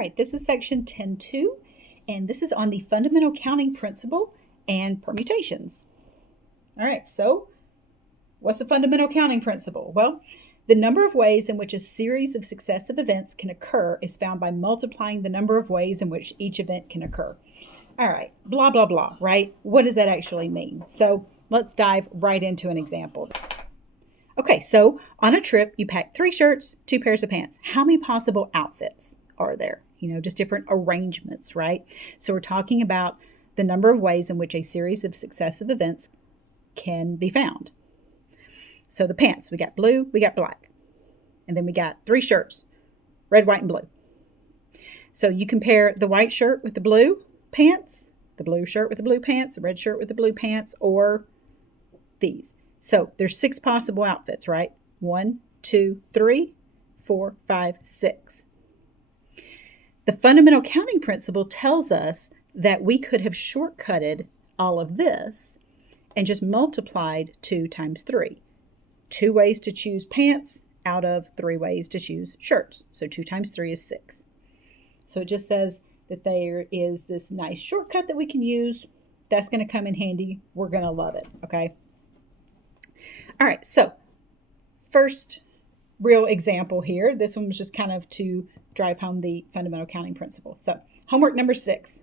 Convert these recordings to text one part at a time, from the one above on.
right, this is section 10.2, and this is on the fundamental counting principle and permutations. All right, so what's the fundamental counting principle? Well, the number of ways in which a series of successive events can occur is found by multiplying the number of ways in which each event can occur. All right, blah, blah, blah, right? What does that actually mean? So let's dive right into an example. Okay, so on a trip, you pack 3 shirts, 2 pairs of pants. How many possible outfits are there? Just different arrangements, right? So we're talking about the number of ways in which a series of successive events can be found. So the pants, we got blue, we got black. And then we got 3 shirts, red, white, and blue. So you compare the white shirt with the blue pants, the blue shirt with the blue pants, the red shirt with the blue pants, or these. So there's 6 possible outfits, right? 1, 2, 3, 4, 5, 6. The fundamental counting principle tells us that we could have shortcutted all of this and just multiplied 2 times 3. 2 ways to choose pants out of 3 ways to choose shirts. So 2 times 3 is 6. So it just says that there is this nice shortcut that we can use. That's going to come in handy. We're going to love it, okay? All right, so first real example here. This one was just kind of to drive home the fundamental counting principle. So homework number 6.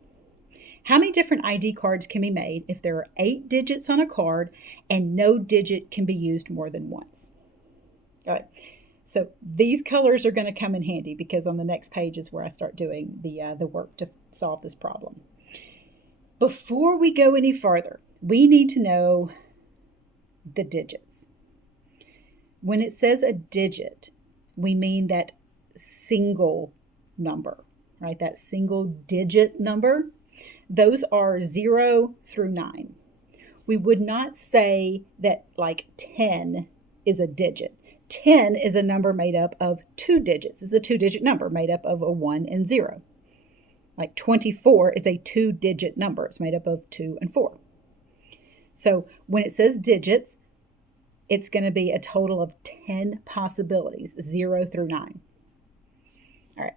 How many different ID cards can be made if there are 8 digits on a card and no digit can be used more than once? All right, so these colors are going to come in handy because on the next page is where I start doing the work to solve this problem. Before we go any farther, we need to know the digits. When it says a digit, we mean that single number, right? That single digit number. Those are 0 through 9. We would not say that like 10 is a digit. 10 is a number made up of 2 digits. It's a 2-digit number made up of a 1 and 0. Like 24 is a 2-digit number. It's made up of 2 and 4. So when it says digits, it's going to be a total of 10 possibilities, 0 through 9. All right.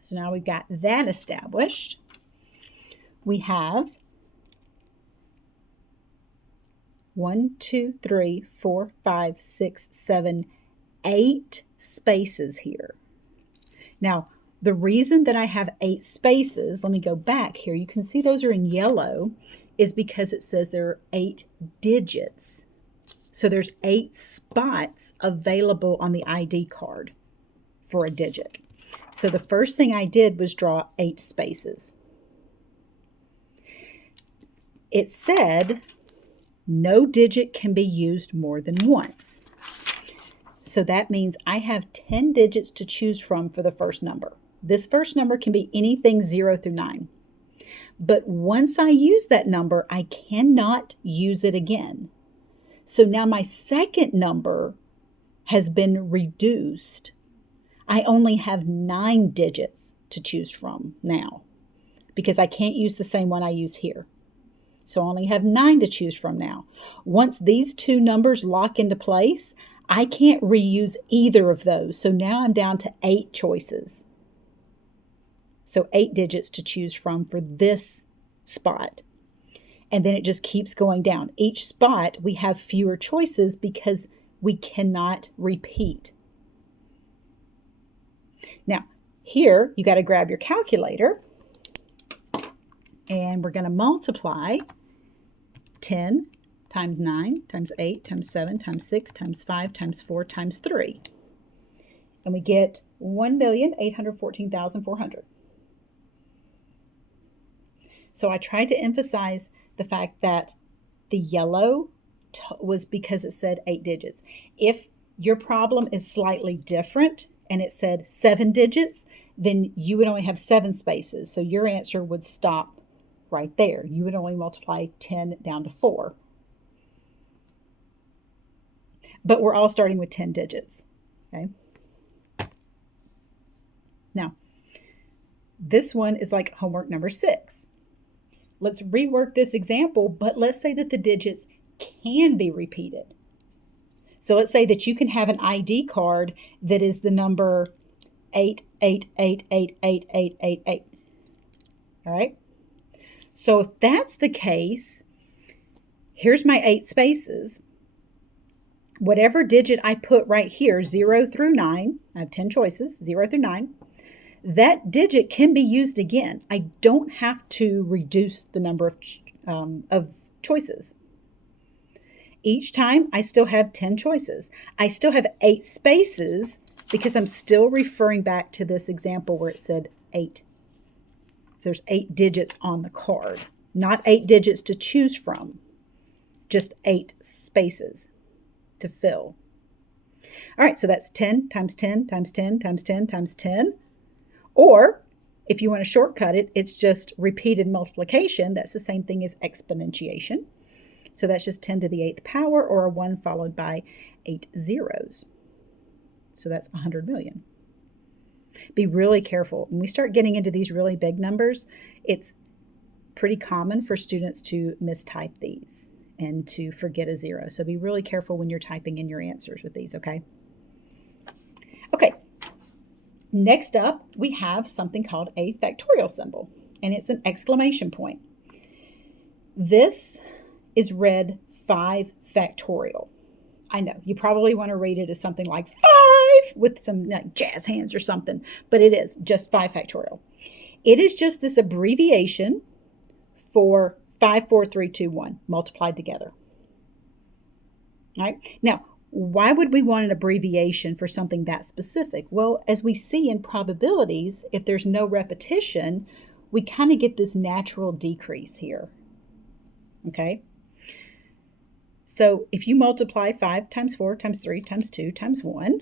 So now we've got that established. We have 1, 2, 3, 4, 5, 6, 7, 8 spaces here. Now, the reason that I have 8 spaces, let me go back here. You can see those are in yellow, is because it says there are 8 digits. So there's 8 spots available on the ID card for a digit. So the first thing I did was draw 8 spaces. It said no digit can be used more than once. So that means I have 10 digits to choose from for the first number. This first number can be anything 0 through 9. But once I use that number, I cannot use it again. So now my second number has been reduced. I only have 9 digits to choose from now because I can't use the same one I use here. So I only have 9 to choose from now. Once these 2 numbers lock into place, I can't reuse either of those. So now I'm down to 8 choices. So 8 digits to choose from for this spot. And then it just keeps going down. Each spot we have fewer choices because we cannot repeat. Now, here you got to grab your calculator and we're going to multiply 10 times 9 times 8 times 7 times 6 times 5 times 4 times 3. And we get 1,814,400. So I tried to emphasize the fact that the yellow was because it said 8 digits. If your problem is slightly different and it said 7 digits, then you would only have 7 spaces. So your answer would stop right there. You would only multiply 10 down to 4. But we're all starting with 10 digits. Okay. Now, this one is like homework number 6. Let's rework this example, but let's say that the digits can be repeated. So let's say that you can have an ID card that is the number 8, 8, 8, 8, 8, 8, 8, 8. All right? So if that's the case, here's my 8 spaces. Whatever digit I put right here, 0 through 9, I have 10 choices, 0 through 9, that digit can be used again. I don't have to reduce the number of choices. Each time, I still have 10 choices. I still have 8 spaces because I'm still referring back to this example where it said 8. So there's 8 digits on the card, not 8 digits to choose from, just 8 spaces to fill. All right, so that's 10 times 10 times 10 times 10 times 10. Or if you want to shortcut it, it's just repeated multiplication. That's the same thing as exponentiation. So that's just 10 to the 8th power, or a 1 followed by 8 zeros. So that's 100 million. Be really careful. When we start getting into these really big numbers, it's pretty common for students to mistype these and to forget a 0. So be really careful when you're typing in your answers with these, okay? Okay. Next up, we have something called a factorial symbol, and it's an exclamation point. This is read 5 factorial. I know, you probably want to read it as something like 5 with some like jazz hands or something, but it is just 5 factorial. It is just this abbreviation for 5, 4, 3, 2, 1 multiplied together. All right, now, why would we want an abbreviation for something that specific? Well, as we see in probabilities, if there's no repetition, we kind of get this natural decrease here. Okay? So if you multiply 5 times 4 times 3 times 2 times 1,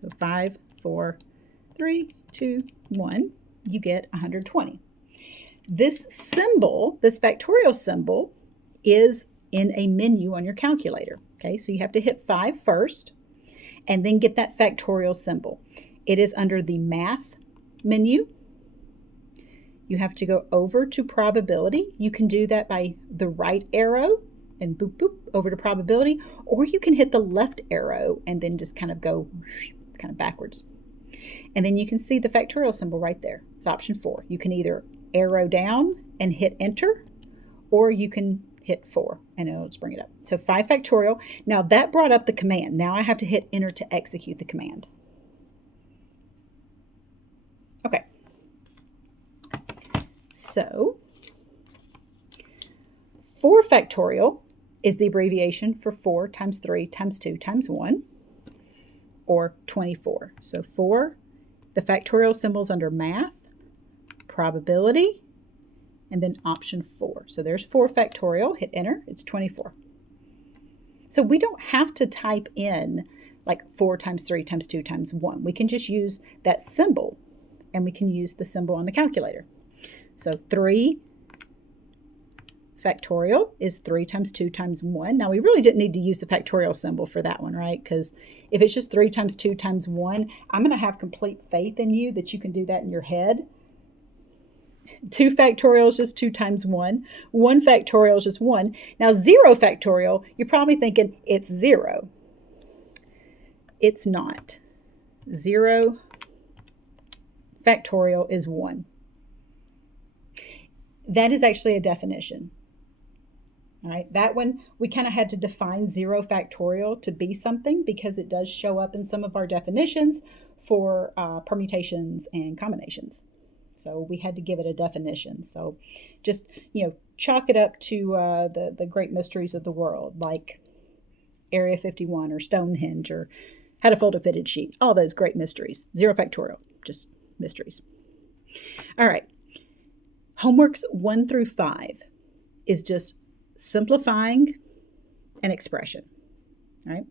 so 5, 4, 3, 2, 1, you get 120. This symbol, this factorial symbol, is in a menu on your calculator. Okay, so you have to hit 5 first and then get that factorial symbol. It is under the math menu. You have to go over to probability. You can do that by the right arrow and boop, boop, over to probability, or you can hit the left arrow and then just kind of go kind of backwards. And then you can see the factorial symbol right there. It's option 4. You can either arrow down and hit enter, or you can hit 4 and it'll just bring it up. So 5 factorial. Now that brought up the command. Now I have to hit enter to execute the command. Okay. So 4 factorial is the abbreviation for 4 times 3 times 2 times 1, or 24. So 4, the factorial symbol's under math, probability, and then option 4. So there's 4 factorial, hit enter, it's 24. So we don't have to type in like 4 times 3 times 2 times 1. We can just use that symbol, and we can use the symbol on the calculator. So 3 factorial is 3 times 2 times 1. Now we really didn't need to use the factorial symbol for that one, right? Because if it's just 3 times 2 times 1, I'm going to have complete faith in you that you can do that in your head. 2 factorial is just 2 times 1. 1 factorial is just 1. Now 0 factorial, you're probably thinking it's 0. It's not. 0 factorial is 1. That is actually a definition. All right, that one, we kind of had to define 0 factorial to be something because it does show up in some of our definitions for permutations and combinations. So we had to give it a definition. So just, chalk it up to the great mysteries of the world, like Area 51 or Stonehenge or how to fold a fitted sheet. All those great mysteries. 0 factorial, just mysteries. All right. Homeworks 1 through 5 is just simplifying an expression. All right.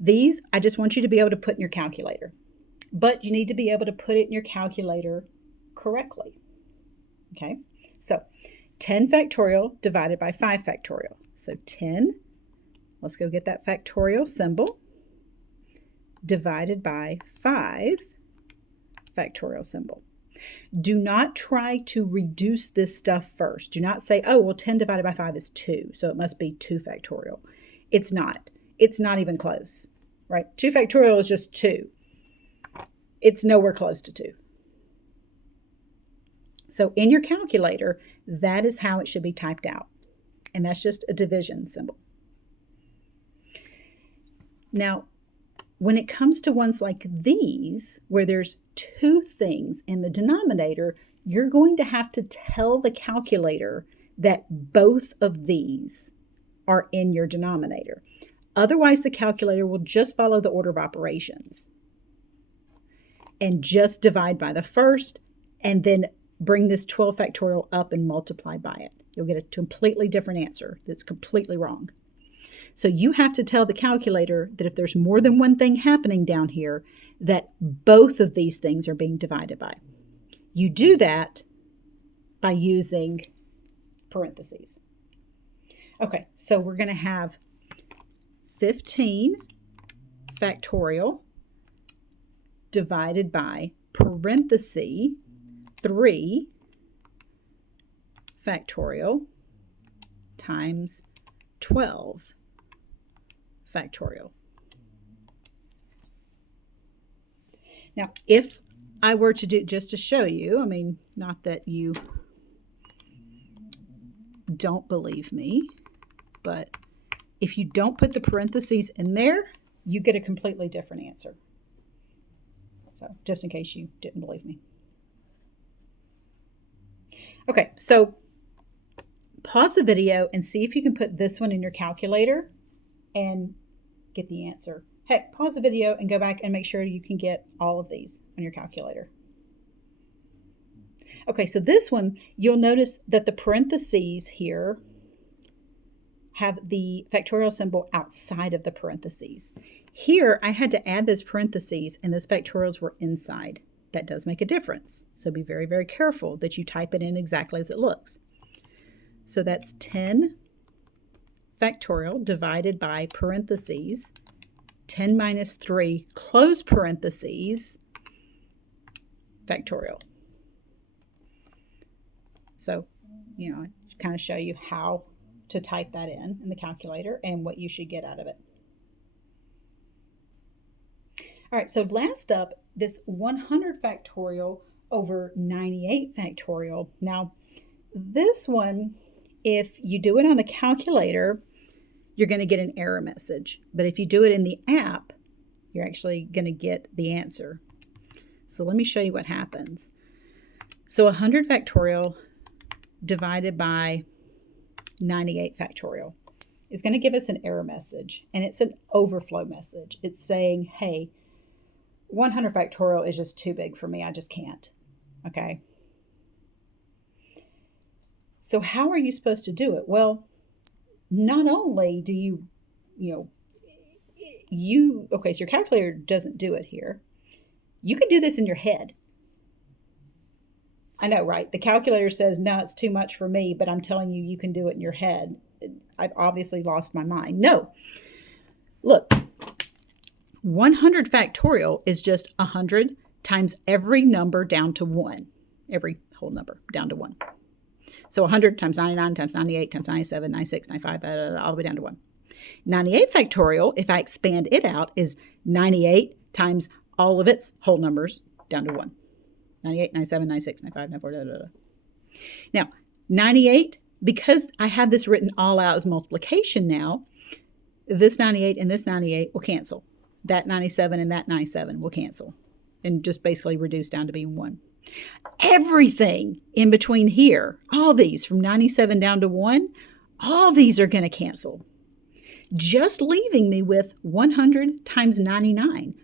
These, I just want you to be able to put in your calculator, but you need to be able to put it in your calculator correctly. Okay. So 10 factorial divided by 5 factorial. So 10, let's go get that factorial symbol, divided by 5 factorial symbol. Do not try to reduce this stuff first. Do not say, oh, well, 10 divided by 5 is 2, so it must be 2 factorial. It's not. It's not even close, right? 2 factorial is just 2. it's nowhere close to 2. So in your calculator, that is how it should be typed out. And that's just a division symbol. Now, when it comes to ones like these, where there's 2 things in the denominator, you're going to have to tell the calculator that both of these are in your denominator. Otherwise, the calculator will just follow the order of operations and just divide by the first and then bring this 12 factorial up and multiply by it. You'll get a completely different answer that's completely wrong. So you have to tell the calculator that if there's more than one thing happening down here, that both of these things are being divided by. You do that by using parentheses. Okay, so we're going to have 15 factorial divided by parenthesis 3 factorial times 12 factorial. Now, if I were to do, just to show you, I mean, not that you don't believe me, but if you don't put the parentheses in there, you get a completely different answer. So just in case you didn't believe me. Okay, so pause the video and see if you can put this one in your calculator and get the answer. Heck, pause the video and go back and make sure you can get all of these on your calculator. Okay, so this one, you'll notice that the parentheses here have the factorial symbol outside of the parentheses. Here, I had to add those parentheses and those factorials were inside. That does make a difference. So be very, very careful that you type it in exactly as it looks. So that's 10 factorial divided by parentheses, 10 minus 3, close parentheses, factorial. So, you know, kind of show you how to type that in the calculator and what you should get out of it. All right, so last up, this 100 factorial over 98 factorial. Now, this one, if you do it on the calculator, you're going to get an error message. But if you do it in the app, you're actually going to get the answer. So let me show you what happens. So 100 factorial divided by 98 factorial is going to give us an error message, and it's an overflow message. It's saying, hey, 100 factorial is just too big for me. I just can't. Okay. So how are you supposed to do it? Well, not only do okay, so your calculator doesn't do it here. You can do this in your head. I know, right? The calculator says, no, it's too much for me, but I'm telling you, you can do it in your head. I've obviously lost my mind. No. Look, 100 factorial is just 100 times every number down to 1. Every whole number down to 1. So 100 times 99 times 98 times 97, 96, 95, all the way down to 1. 98 factorial, if I expand it out, is 98 times all of its whole numbers down to 1. 98, 97, 96, 95, 94, Now, 98, because I have this written all out as multiplication now, this 98 and this 98 will cancel. That 97 and that 97 will cancel and just basically reduce down to being 1. Everything in between here, all these from 97 down to 1, all these are going to cancel, just leaving me with 100 times 99.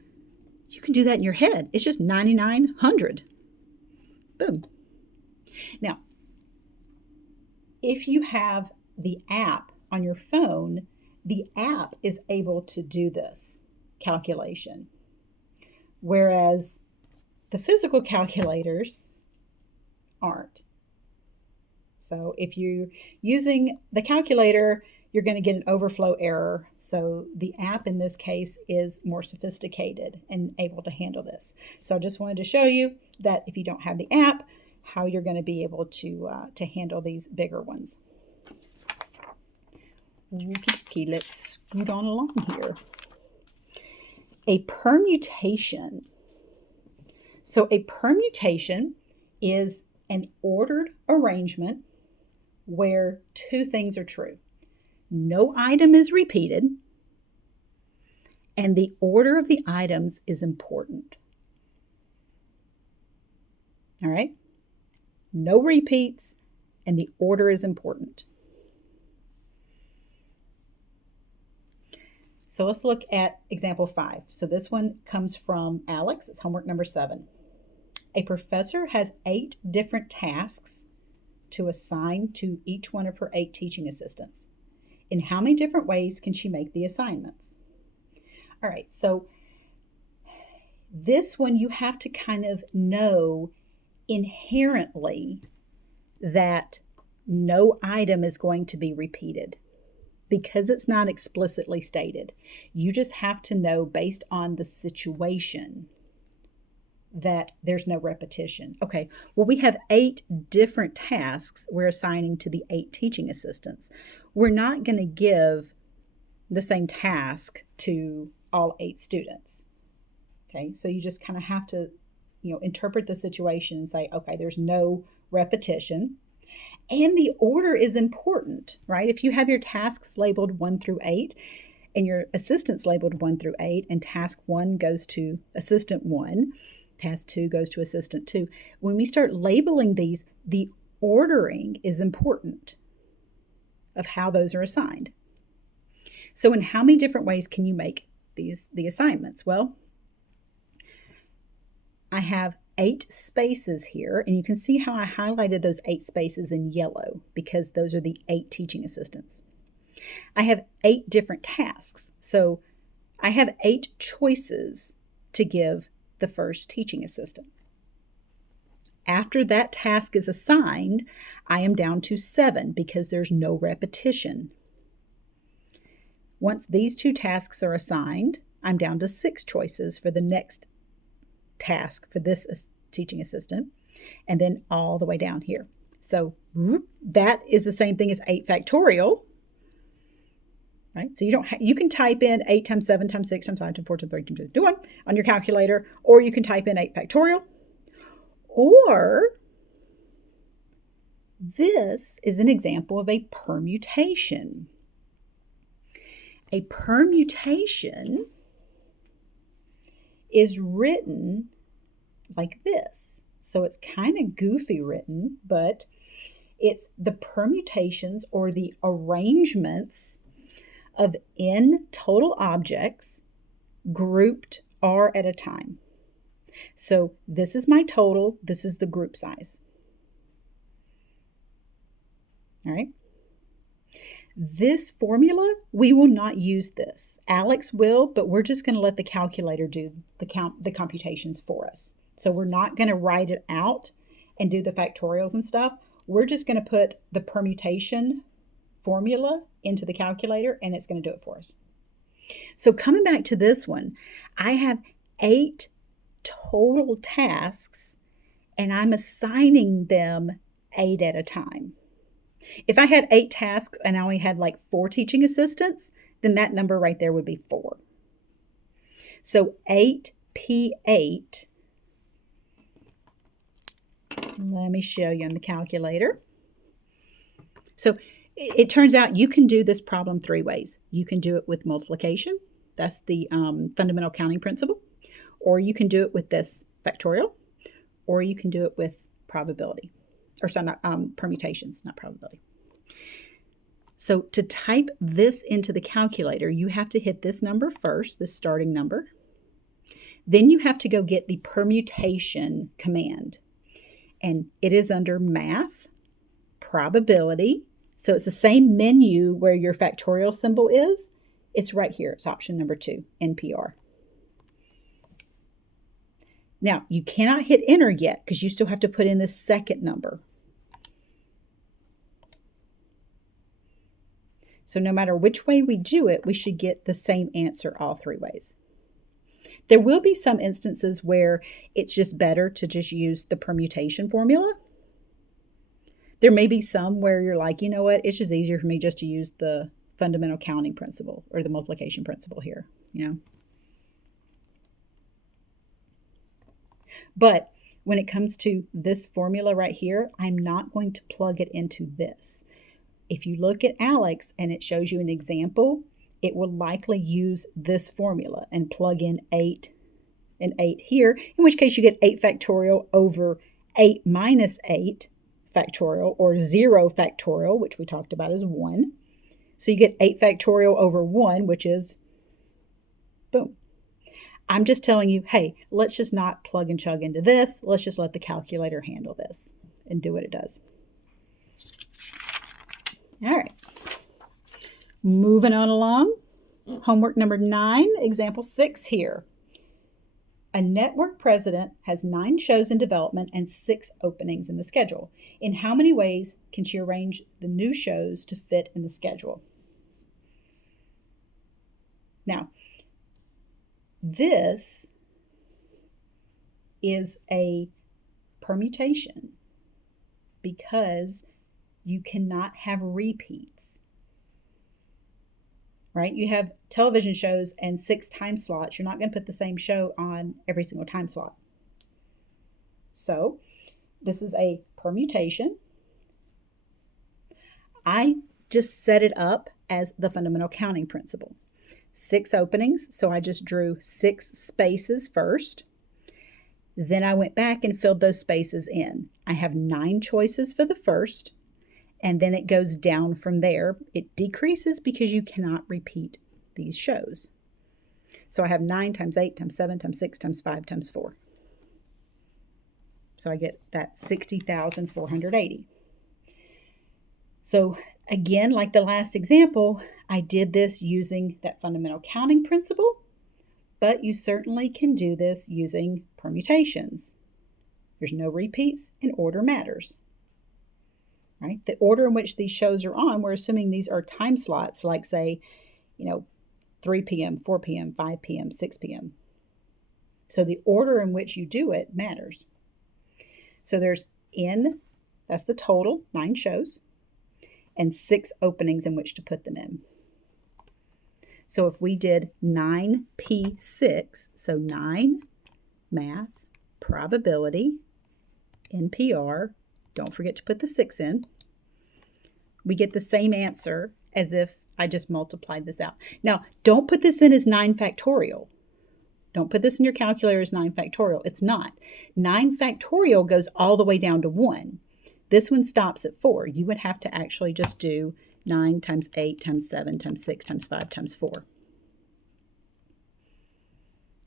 You can do that in your head. It's just 9,900. Boom. Now, if you have the app on your phone, the app is able to do this calculation, whereas the physical calculators aren't. So if you're using the calculator, you're going to get an overflow error. So the app in this case is more sophisticated and able to handle this. So I just wanted to show you that if you don't have the app, how you're going to be able to handle these bigger ones. Okay, let's scoot on along here. A permutation. So a permutation is an ordered arrangement where two things are true. No item is repeated, and the order of the items is important. All right? No repeats, and the order is important. So let's look at example 5. So this one comes from Alex. It's homework number 7. A professor has 8 different tasks to assign to each one of her 8 teaching assistants. In how many different ways can she make the assignments? All right, so this one you have to kind of know inherently that no item is going to be repeated because it's not explicitly stated. You just have to know based on the situation that there's no repetition. Okay, well, we have 8 different tasks we're assigning to the 8 teaching assistants. We're not going to give the same task to all 8 students. Okay, so you just kind of have to, interpret the situation and say, okay, there's no repetition. And the order is important, right? If you have your tasks labeled 1 through 8 and your assistants labeled 1 through 8 and task 1 goes to assistant 1, task 2 goes to assistant 2. When we start labeling these, the ordering is important of how those are assigned. So in how many different ways can you make the assignments? Well, I have 8 spaces here, and you can see how I highlighted those 8 spaces in yellow because those are the 8 teaching assistants. I have 8 different tasks, so I have 8 choices to give the first teaching assistant. After that task is assigned, I am down to 7 because there's no repetition. Once these 2 tasks are assigned, I'm down to 6 choices for the next task for this teaching assistant, and then all the way down here. So that is the same thing as 8 factorial, right? So you can type in 8 times 7 times 6 times 5 times 4 times 3 times 2 1 on your calculator, or you can type in 8 factorial, or this is an example of a permutation. A permutation is written like this. So it's kind of goofy written, but it's the permutations or the arrangements of n total objects grouped r at a time. So this is my total, this is the group size. All right. This formula, we will not use this. Alex will, but we're just going to let the calculator do the computations for us. So we're not going to write it out and do the factorials and stuff. We're just going to put the permutation formula into the calculator and it's going to do it for us. So coming back to this one, I have 8 total tasks and I'm assigning them 8 at a time. If I had 8 tasks and I only had like 4 teaching assistants, then that number right there would be 4. So 8P8, let me show you on the calculator. So it turns out you can do this problem 3 ways. You can do it with multiplication. That's the fundamental counting principle. Or you can do it with this factorial. Or you can do it with probability. Or sorry, not permutations, not probability. So to type this into the calculator, you have to hit this number first, the starting number. Then you have to go get the permutation command. And it is under math, probability. So it's the same menu where your factorial symbol is. It's right here. It's option number 2, NPR. Now, you cannot hit enter yet because you still have to put in the second number. So no matter which way we do it, we should get the same answer all 3 ways. There will be some instances where it's just better to just use the permutation formula. There may be some where you're like, you know what, it's just easier for me just to use the fundamental counting principle or the multiplication principle here, But when it comes to this formula right here, I'm not going to plug it into this. If you look at Alex and it shows you an example, it will likely use this formula and plug in 8 and 8 here, in which case you get 8 factorial over 8 minus 8 factorial, or 0 factorial, which we talked about as 1. So you get 8 factorial over 1, which is, boom. I'm just telling you, hey, let's just not plug and chug into this. Let's just let the calculator handle this and do what it does. All right. Moving on along. Homework number 9, example 6 here. A network president has 9 shows in development and 6 openings in the schedule. In how many ways can she arrange the new shows to fit in the schedule? Now, this is a permutation because you cannot have repeats. Right? You have television shows and 6 time slots. You're not going to put the same show on every single time slot. So this is a permutation. I just set it up as the fundamental counting principle. 6 openings, so I just drew 6 spaces first. Then I went back and filled those spaces in. I have 9 choices for the first, and then it goes down from there. It decreases because you cannot repeat these shows. So I have 9 times 8 times 7 times 6 times 5 times 4. So I get that 60,480. So again, like the last example, I did this using that fundamental counting principle, but you certainly can do this using permutations. There's no repeats and order matters. Right? The order in which these shows are on, we're assuming these are time slots, like say, 3 p.m., 4 p.m., 5 p.m., 6 p.m. So the order in which you do it matters. So there's that's the total, 9 shows, and 6 openings in which to put them in. So if we did 9P6, so 9, math, probability, NPR, don't forget to put the 6 in, we get the same answer as if I just multiplied this out. Now, don't put this in as 9 factorial. Don't put this in your calculator as 9 factorial. It's not. 9 factorial goes all the way down to 1. This one stops at 4. You would have to actually just do 9 times 8 times 7 times 6 times 5 times 4.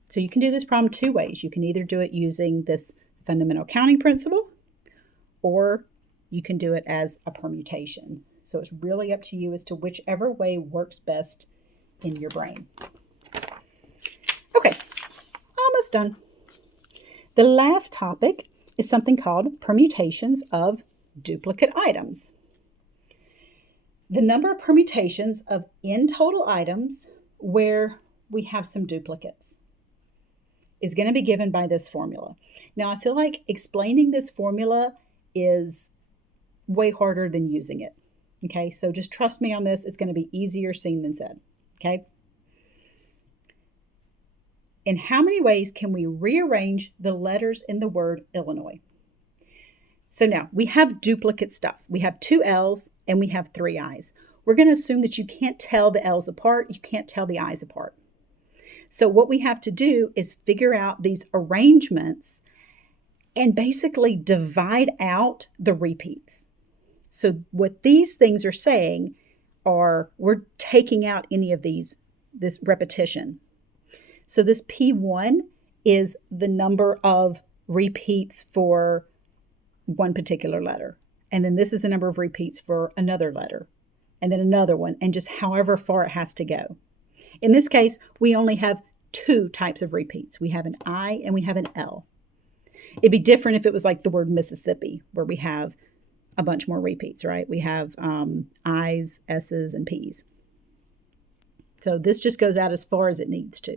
So you can do this problem 2 ways. You can either do it using this fundamental counting principle, or you can do it as a permutation. So it's really up to you as to whichever way works best in your brain. Okay, almost done. The last topic is something called permutations of duplicate items. The number of permutations of n total items where we have some duplicates is going to be given by this formula. Now, I feel like explaining this formula is way harder than using it. Okay, so just trust me on this. It's going to be easier seen than said. Okay. In how many ways can we rearrange the letters in the word Illinois? So now we have duplicate stuff. We have 2 L's and we have 3 I's. We're going to assume that you can't tell the L's apart. You can't tell the I's apart. So what we have to do is figure out these arrangements and basically divide out the repeats. So what these things are saying are we're taking out any of this repetition. So this P1 is the number of repeats for one particular letter. And then this is the number of repeats for another letter. And then another one, and just however far it has to go. In this case, we only have 2 types of repeats. We have an I and we have an L. It'd be different if it was like the word Mississippi, where we have a bunch more repeats, right? We have I's, S's, and P's. So this just goes out as far as it needs to.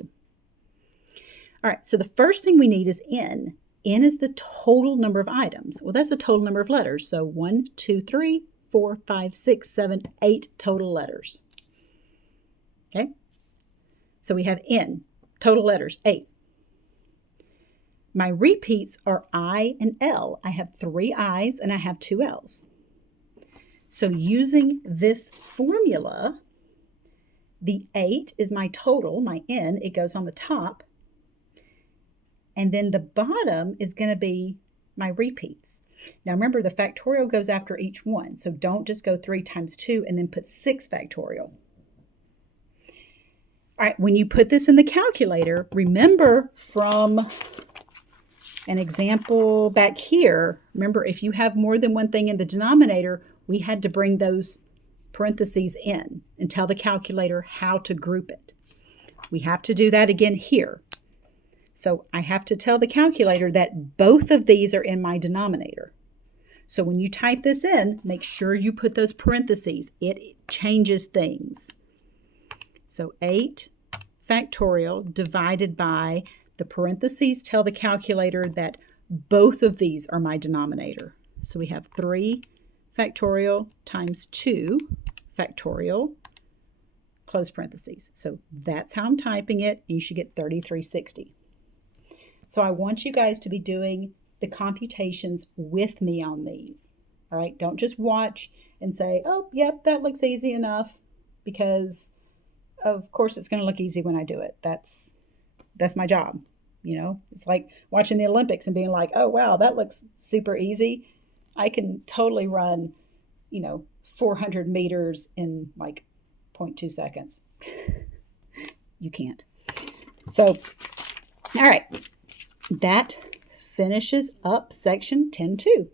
All right, so the first thing we need is N. N is the total number of items. Well, that's the total number of letters. So 1, 2, 3, 4, 5, 6, 7, 8 total letters. Okay, so we have N, total letters, 8. My repeats are I and L. I have 3 I's and I have 2 L's. So using this formula, the 8 is my total, my N. It goes on the top. And then the bottom is going to be my repeats. Now remember, the factorial goes after each one. So don't just go 3 times 2 and then put 6 factorial. All right, when you put this in the calculator, remember from an example back here, remember if you have more than one thing in the denominator, we had to bring those parentheses in and tell the calculator how to group it. We have to do that again here. So I have to tell the calculator that both of these are in my denominator. So when you type this in, make sure you put those parentheses. It changes things. So 8 factorial divided by the parentheses tell the calculator that both of these are my denominator. So we have 3 factorial times 2 factorial, close parentheses. So that's how I'm typing it. You should get 3360. So I want you guys to be doing the computations with me on these. All right, don't just watch and say, oh, yep, that looks easy enough, because of course it's going to look easy when I do it. That's my job. You know, it's like watching the Olympics and being like, oh, wow, that looks super easy. I can totally run, 400 meters in like 0.2 seconds. You can't. So, all right. That finishes up section 10.2.